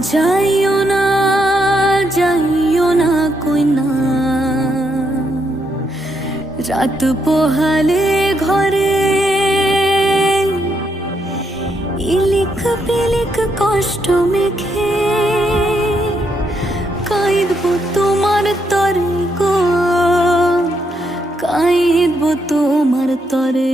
যাইও না যাইও না কই না। রাত পোহালে ঘরে ইলিক পিলিক কষ্ট মেখে কাইদব তোমার তরে গো কাইদব তোমার তরে।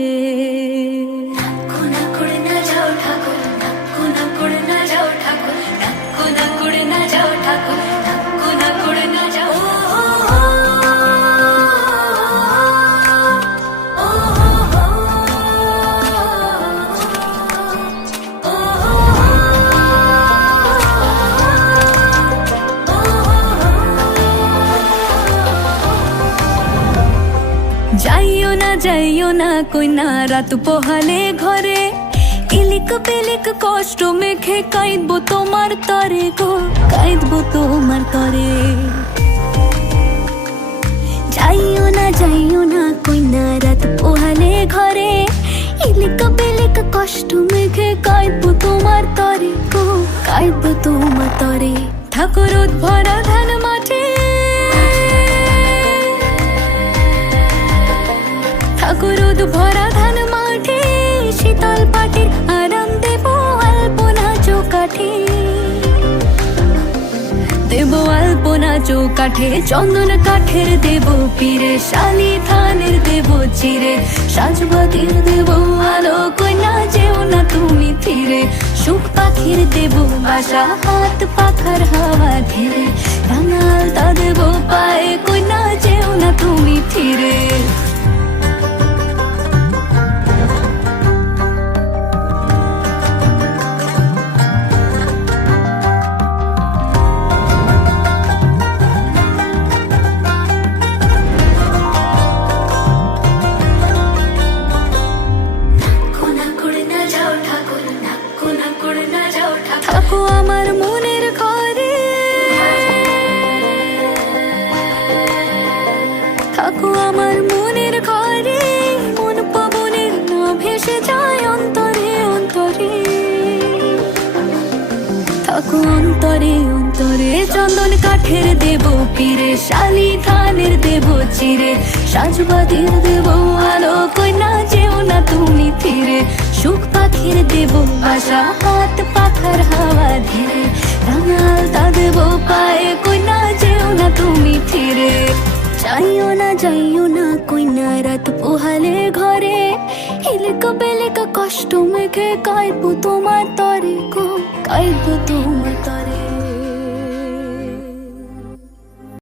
যাইও না যাইও না কই না রাত পোহালে ঘরে ইলিক পিলিক কষ্ট মেখে কাইদবো তোমার তরে গো কাইদবো তোমার তরে যাইও না যাইও না কই না রাত পোহালে ঘরে ইলিক পিলিক কষ্ট মেখে কাইদবো তোমার তরে গো কাইদবো তোমার তরে ঠাকুর ভরা ধান ঠাকুর ভরা দেব আলপনা চৌকাঠে। দেব আলপনা চৌকাঠে, চন্দন কাঠের দেব পীরে, শালি থানের দেব চিরে, সাজবাতির দেব আলো কইনা যেও না তুমি ফিরে। সুখ পাখির দেব বাসা, হাত পাখার হাওয়া ধীরে রাঙাল তা দেব পায়ে থাকো অন্তরে অন্তরে চন্দন কাঠের দেব পীরে শালি ধানের দেব চিরে সাজবাতির দেব আলো কইনা যেও না তুমি ফিরে। সুখ পাখির দেব বাসা, হাত পাখার হাওয়া ধীরে, রাঙাল তা দেব পায়ে কইনা যেও না তুমি ফিরে। যাইও না যাইও না কইনা রাত পোহালে ঘরে, হিলেক বেলেক কষ্ট মেঘে কাইবো তোমার তরে। হয়তো তুমি করে